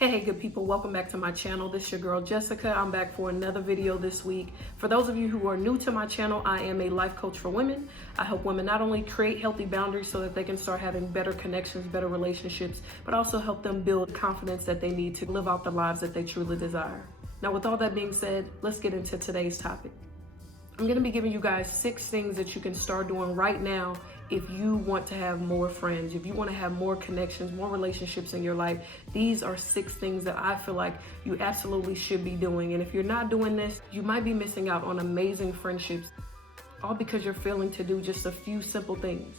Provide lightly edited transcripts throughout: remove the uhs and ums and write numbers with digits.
Hey good people, welcome back to my channel. This is your girl Jessica. I'm back for another video this week. For those of you who are new to my channel, I am a life coach for women. I help women not only create healthy boundaries so that they can start having better connections, better relationships, but also help them build confidence that they need to live out the lives that they truly desire. Now with all that being said, let's get into today's topic. I'm going to be giving you guys 6 things that you can start doing right now if you want to have more friends, if you want to have more connections, more relationships in your life. These are 6 things that I feel like you absolutely should be doing. And if you're not doing this, you might be missing out on amazing friendships, all because you're failing to do just a few simple things.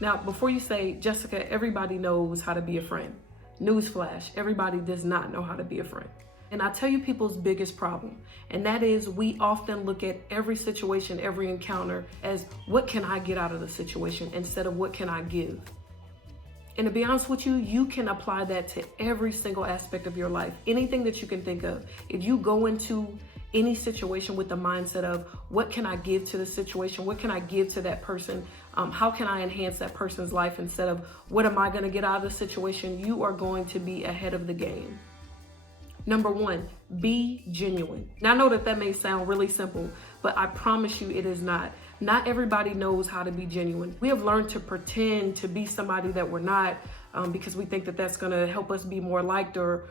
Now, before you say, Jessica, everybody knows how to be a friend. Newsflash, everybody does not know how to be a friend. And I'll tell you people's biggest problem, and that is we often look at every situation, every encounter as what can I get out of the situation instead of what can I give. And to be honest with you, you can apply that to every single aspect of your life, anything that you can think of. If you go into any situation with the mindset of what can I give to the situation, what can I give to that person, how can I enhance that person's life instead of what am I going to get out of the situation, you are going to be ahead of the game. Number 1, be genuine. Now I know that may sound really simple, but I promise you it is not. Not everybody knows how to be genuine. We have learned to pretend to be somebody that we're not because we think that that's gonna help us be more liked or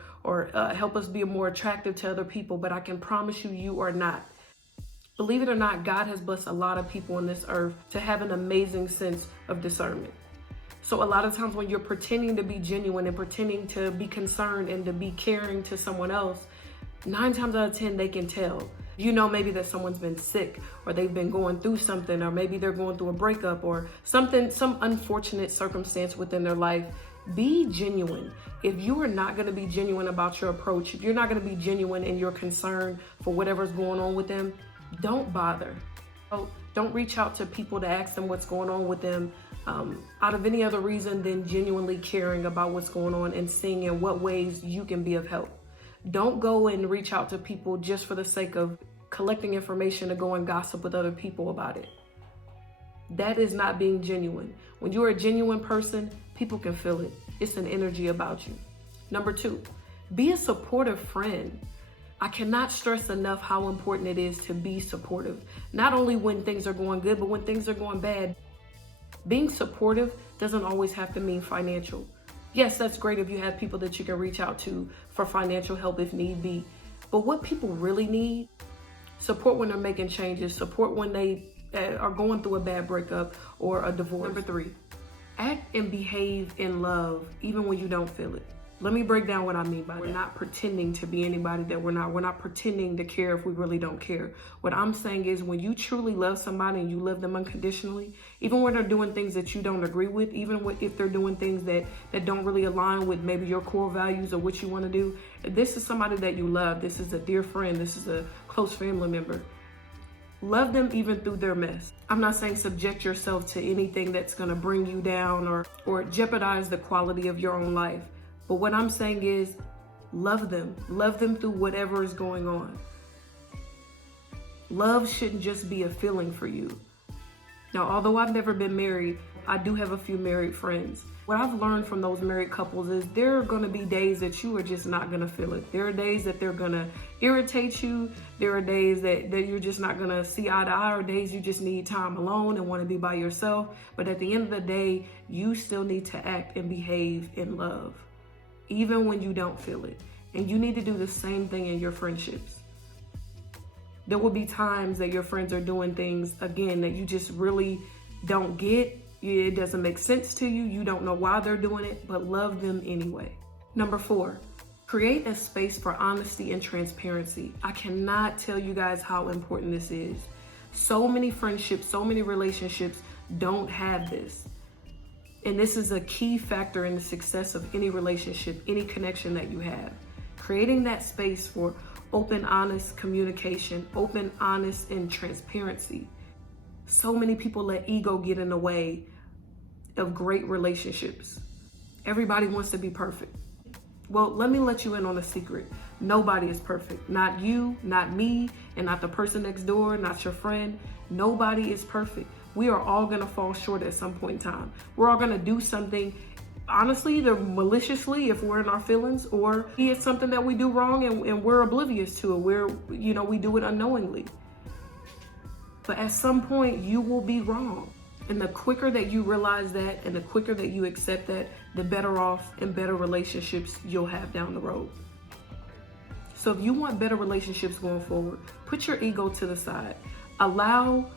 help us be more attractive to other people, but I can promise you, you are not. Believe it or not, God has blessed a lot of people on this earth to have an amazing sense of discernment. So a lot of times when you're pretending to be genuine and pretending to be concerned and to be caring to someone else, 9 times out of 10, they can tell. You know, maybe that someone's been sick or they've been going through something, or maybe they're going through a breakup or something, some unfortunate circumstance within their life. Be genuine. If you are not going to be genuine about your approach, if you're not going to be genuine in your concern for whatever's going on with them, don't bother. Don't reach out to people to ask them what's going on with them out of any other reason than genuinely caring about what's going on and seeing in what ways you can be of help. Don't go and reach out to people just for the sake of collecting information to go and gossip with other people about it. That is not being genuine. When you're a genuine person, people can feel it. It's an energy about you. Number 2, be a supportive friend. I cannot stress enough how important it is to be supportive. Not only when things are going good, but when things are going bad. Being supportive doesn't always have to mean financial. Yes, that's great if you have people that you can reach out to for financial help if need be. But what people really need, support when they're making changes, support when they are going through a bad breakup or a divorce. Number 3, act and behave in love even when you don't feel it. Let me break down what I mean by that. We're not pretending to be anybody that we're not. We're not pretending to care if we really don't care. What I'm saying is when you truly love somebody and you love them unconditionally, even when they're doing things that you don't agree with, even if they're doing things that don't really align with maybe your core values or what you want to do, this is somebody that you love. This is a dear friend. This is a close family member. Love them even through their mess. I'm not saying subject yourself to anything that's going to bring you down or jeopardize the quality of your own life. But what I'm saying is love them through whatever is going on. Love shouldn't just be a feeling for you. Now, although I've never been married, I do have a few married friends. What I've learned from those married couples is there are going to be days that you are just not going to feel it. There are days that they're going to irritate you. There are days that you're just not going to see eye to eye, or days you just need time alone and want to be by yourself. But at the end of the day, you still need to act and behave in love, even when you don't feel it. And you need to do the same thing in your friendships. There will be times that your friends are doing things, again, that you just really don't get. It doesn't make sense to you. You don't know why they're doing it, but love them anyway. Number 4, create a space for honesty and transparency. I cannot tell you guys how important this is. So many friendships, so many relationships don't have this. And this is a key factor in the success of any relationship, any connection that you have. Creating that space for open, honest communication, open, honest, and transparency. So many people let ego get in the way of great relationships. Everybody wants to be perfect. Well, let me let you in on a secret. Nobody is perfect. Not you, not me, and not the person next door, not your friend. Nobody is perfect. We are all gonna fall short at some point in time. We're all gonna do something honestly, either maliciously if we're in our feelings, or it's something that we do wrong and we're oblivious to it. We do it unknowingly. But at some point you will be wrong. And the quicker that you realize that and the quicker that you accept that, the better off and better relationships you'll have down the road. So if you want better relationships going forward, put your ego to the side. Allow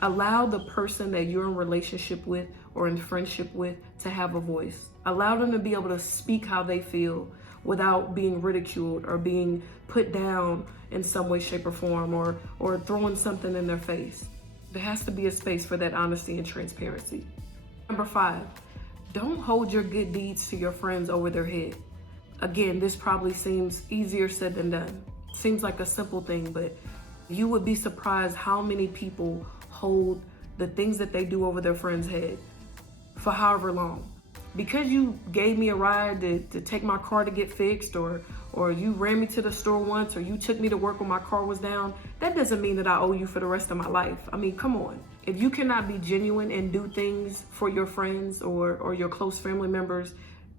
the person that you're in relationship with or in friendship with to have a voice. Allow them to be able to speak how they feel without being ridiculed or being put down in some way, shape, or form, or throwing something in their face. There has to be a space for that honesty and transparency. Number 5, don't hold your good deeds to your friends over their head. Again, this probably seems easier said than done. Seems like a simple thing, but you would be surprised how many people hold the things that they do over their friend's head for however long. Because you gave me a ride to take my car to get fixed, or you ran me to the store once, or you took me to work when my car was down, that doesn't mean that I owe you for the rest of my life. I mean, come on. If you cannot be genuine and do things for your friends or your close family members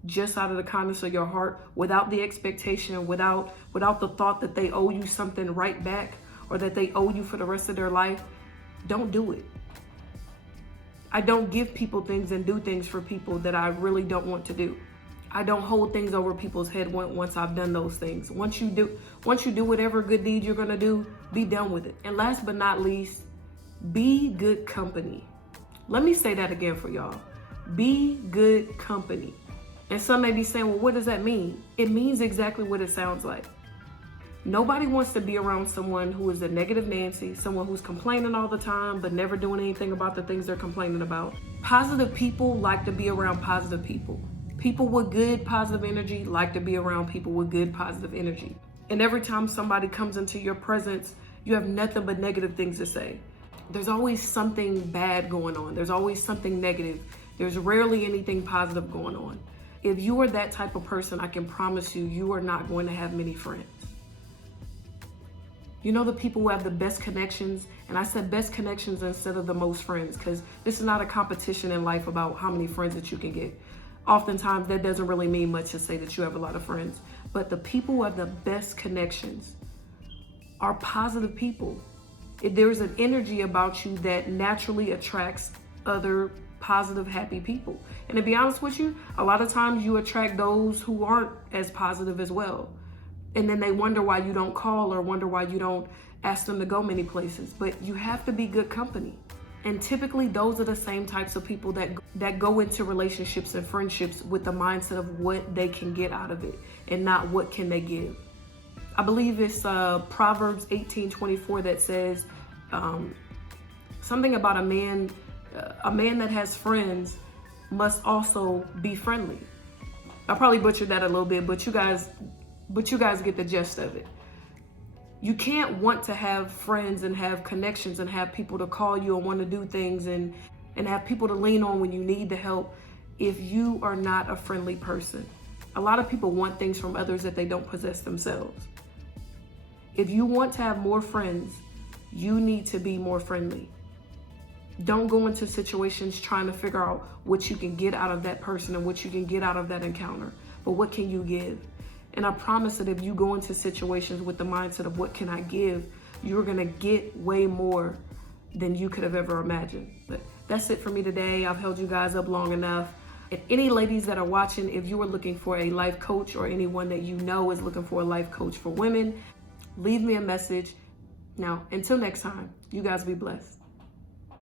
just out of the kindness of your heart, without the expectation, without the thought that they owe you something right back, or that they owe you for the rest of their life, don't do it. I don't give people things and do things for people that I really don't want to do. I don't hold things over people's head once I've done those things. Once you do whatever good deed you're gonna do, be done with it. And last but not least, be good company. Let me say that again for y'all. Be good company. And some may be saying, well, what does that mean? It means exactly what it sounds like. Nobody wants to be around someone who is a negative Nancy, someone who's complaining all the time but never doing anything about the things they're complaining about. Positive people like to be around positive people. People with good positive energy like to be around people with good positive energy. And every time somebody comes into your presence, you have nothing but negative things to say. There's always something bad going on. There's always something negative. There's rarely anything positive going on. If you are that type of person, I can promise you, you are not going to have many friends. You know the people who have the best connections, and I said best connections instead of the most friends, because this is not a competition in life about how many friends that you can get. Oftentimes that doesn't really mean much to say that you have a lot of friends, but the people who have the best connections are positive people. There's an energy about you that naturally attracts other positive, happy people. And to be honest with you, a lot of times you attract those who aren't as positive as well. And then they wonder why you don't call or wonder why you don't ask them to go many places. But you have to be good company. And typically those are the same types of people that go into relationships and friendships with the mindset of what they can get out of it and not what can they give. I believe it's Proverbs 18:24 that says something about a man that has friends must also be friendly. I probably butchered that a little bit, but you guys get the gist of it. You can't want to have friends and have connections and have people to call you and want to do things and have people to lean on when you need the help if you are not a friendly person. A lot of people want things from others that they don't possess themselves. If you want to have more friends, you need to be more friendly. Don't go into situations trying to figure out what you can get out of that person and what you can get out of that encounter, but what can you give? And I promise that if you go into situations with the mindset of what can I give, you're gonna get way more than you could have ever imagined. But that's it for me today. I've held you guys up long enough. And any ladies that are watching, if you are looking for a life coach or anyone that you know is looking for a life coach for women, leave me a message. Now, until next time, you guys be blessed.